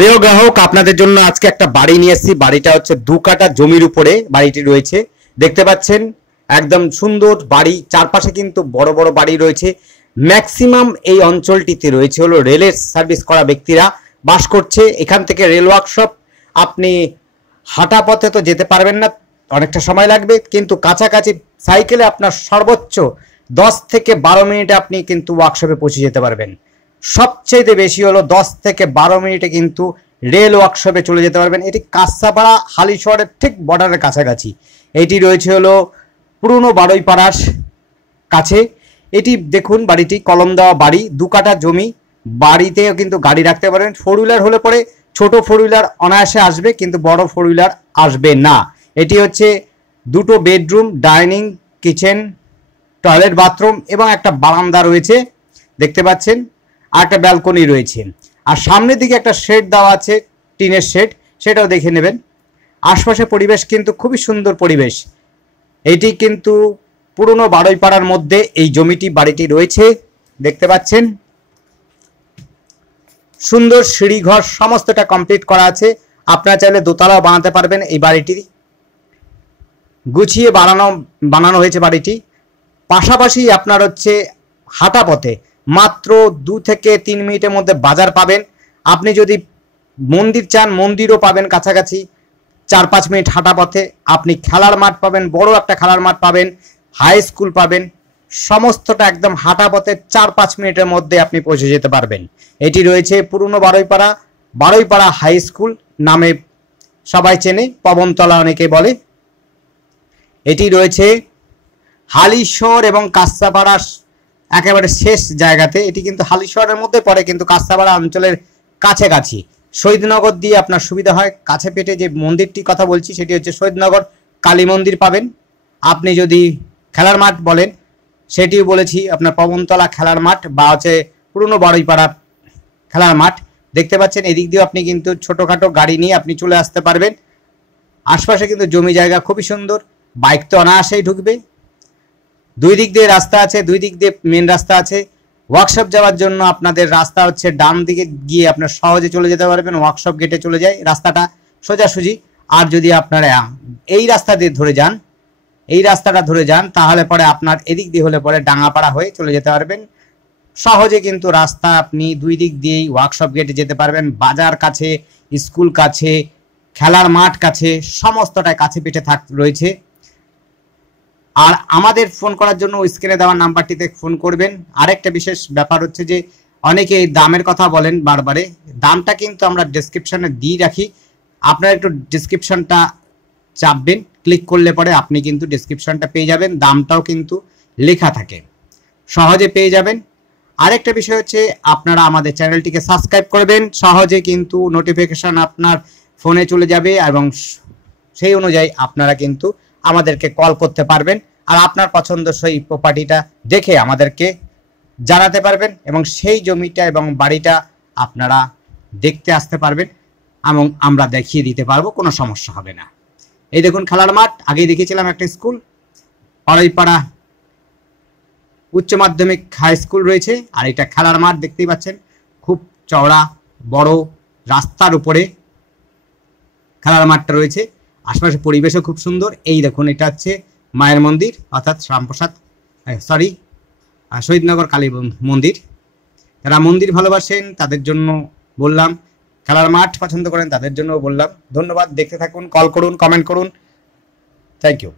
প্রিয় গ্রাহক, আপনাদের জন্য আজকে একটা বাড়ি নিয়ে এসেছি। বাড়িটা হচ্ছে 2 কাঠা জমির উপরে বাড়িটি রয়েছে। দেখতে পাচ্ছেন একদম সুন্দর বাড়ি, চারপাশে কিন্তু বড় বড় বাড়ি রয়েছে। ম্যাক্সিমাম এই অঞ্চলটিতে রয়েছে হলো রেলের সার্ভিস করা ব্যক্তিরা বাস করছে। এখান থেকে রেল ওয়ার্কশপ আপনি হাঁটা পথে তো যেতে পারবেন না, অনেকটা সময় লাগবে, কিন্তু কাছাকাছি সাইকেলে আপনার সর্বোচ্চ 10 থেকে 12 মিনিটে আপনি কিন্তু ওয়ার্কশপে পৌঁছে যেতে পারবেন। সবচেয়ে বেশি হলো 10 থেকে 12 মিনিটে কিন্তু রেল ওয়ার্কশপে চলে যেতে পারবেন। এটি কাঁচাপাড়া হালিশহরের ঠিক বর্ডারের কাছাকাছি। এটি রয়েছে হলো পুরনো বারুইপাড়ার কাছে। এটি দেখুন, বাড়িটি কলম দেওয়া বাড়ি, 2 কাঠা জমি। বাড়িতেও কিন্তু গাড়ি রাখতে পারেন। 4 হুইলার হলে পরে ছোট 4 হুইলার অনায়াসে আসবে, কিন্তু বড় 4 হুইলার আসবে না। এটি হচ্ছে 2টো bedroom, dining, kitchen, toilet, bathroom এবং একটা বারান্দা রয়েছে দেখতে পাচ্ছেন, আর একটা ব্যালকনি রয়েছে। আর সামনের দিকে একটা শেড দেওয়া আছে, টিনের শেড, সেটাও দেখে নেবেন। আশপাশে পরিবেশ কিন্তু খুবই সুন্দর পরিবেশ। এটি কিন্তু পুরনো বারুইপাড়ার মধ্যে এই জমিটি বাড়িটি রয়েছে দেখতে পাচ্ছেন। সুন্দর সিঁড়িঘর সমস্তটা কমপ্লিট করা আছে। আপনারা চাইলে দোতলাও বানাতে পারবেন। এই বাড়িটি গুছিয়ে বানানো হয়েছে বাড়িটি। পাশাপাশি আপনার হচ্ছে হাঁটা পথে মাত্র 2 থেকে 3 মিনিটের মধ্যে বাজার পাবেন। আপনি যদি মন্দির চান, মন্দিরও পাবেন কাছাকাছি। 4-5 মিনিট হাঁটা পথে আপনি খেলার মাঠ পাবেন, বড় একটা খেলার মাঠ পাবেন, হাই স্কুল পাবেন। সমস্তটা একদম হাঁটা পথে 4-5 মিনিটের মধ্যে আপনি পৌঁছে যেতে পারবেন। এটি রয়েছে পুরনো বারুইপাড়া হাই স্কুল নামে সবাই চেনে, পবনতলা অনেকে বলে। এটি রয়েছে হালিশহর এবং কাঁচাপাড়ার একেবারে শেষ জায়গাতে। এটি কিন্তু হালিশহরের মধ্যে পড়ে, কিন্তু কাঁচাপাড়া অঞ্চলের কাছাকাছি। শহীদনগর দিয়ে আপনার সুবিধা হয়। কাছে পেটে যে মন্দিরটির কথা বলছি সেটি হচ্ছে শহীদনগর কালী মন্দির পাবেন। আপনি যদি খেলার মাঠ বলেন, সেটিও বলেছি, আপনার পবনতলা খেলার মাঠ বা হচ্ছে পুরনো বারুইপাড়া খেলার মাঠ দেখতে পাচ্ছেন। এদিক দিয়েও আপনি কিন্তু ছোটোখাটো গাড়ি নিয়ে আপনি চলে আসতে পারবেন। আশপাশে কিন্তু জমি জায়গা খুবই সুন্দর, বাইক তো অনায়াসেই ঢুকবে। 2 দিক দিয়ে রাস্তা আছে, 2 দিক দিয়ে মেন রাস্তা আছে। ওয়ার্কশপ যাওয়ার জন্য আপনাদের রাস্তা হচ্ছে ডান দিকে গিয়ে আপনার সহজে চলে যেতে পারবেন। ওয়ার্কশপ গেটে চলে যায় রাস্তাটা সোজাসুজি। আর যদি আপনারা এই রাস্তা দিয়ে রাস্তাটা ধরে যান, তাহলে পরে আপনার এদিক দিয়ে হলে পরে ডাঙ্গাপাড়া হয়ে চলে যেতে পারবেন। সহজে কিন্তু রাস্তা, আপনি 2 দিক দিয়েই ওয়ার্কশপ গেটে যেতে পারবেন। বাজার কাছে, স্কুল কাছে, খেলার মাঠ কাছে, সমস্তটাই কাছে পিঠে রয়েছে। আর আমাদের ফোন করার জন্য স্ক্রিনে দেওয়া নাম্বারটিতে ফোন করবেন। আরেকটা বিশেষ ব্যাপার হচ্ছে যে অনেকে দামের কথা বলেন বারবারে, দামটা কিন্তু আমরা ডেসক্রিপশনে দিয়ে রাখি। আপনারা একটু ডেসক্রিপশনটা চাপবেন, ক্লিক করলে পরে আপনি কিন্তু ডেসক্রিপশনটা পেয়ে যাবেন। দামটাও কিন্তু লেখা থাকে, সহজে পেয়ে যাবেন। আরেকটা বিষয় হচ্ছে আপনারা আমাদের চ্যানেলটিকে সাবস্ক্রাইব করবেন, সহজে কিন্তু নোটিফিকেশন আপনার ফোনে চলে যাবে এবং সেই অনুযায়ী আপনারা কিন্তু আমাদেরকে কল করতে পারবেন। আর আপনার পছন্দসই প্রপার্টিটা দেখে আমাদেরকে জানাতে পারবেন এবং সেই জমিটা এবং বাড়িটা আপনারা দেখতে আসতে পারবেন এবং আমরা দেখিয়ে দিতে পারবো, কোনো সমস্যা হবে না। এই দেখুন খেলার মাঠ, আগেই দেখিয়েছিলাম একটা স্কুল, বারুইপাড়া উচ্চ মাধ্যমিক হাই স্কুল রয়েছে। আর এটা খেলার মাঠ দেখতেই পাচ্ছেন, খুব চওড়া বড় রাস্তার উপরে খেলার মাঠটা রয়েছে। আশপাশে পরিবেশও খুব সুন্দর। এই দেখুন, এটা হচ্ছে মায়ের মন্দির, অর্থাৎ শহীদনগর কালী মন্দির। যারা মন্দির ভালোবাসেন তাদের জন্য বললাম, খেলার মাঠ পছন্দ করেন তাদের জন্য বললাম। ধন্যবাদ, দেখতে থাকুন, কল করুন, কমেন্ট করুন। Thank you.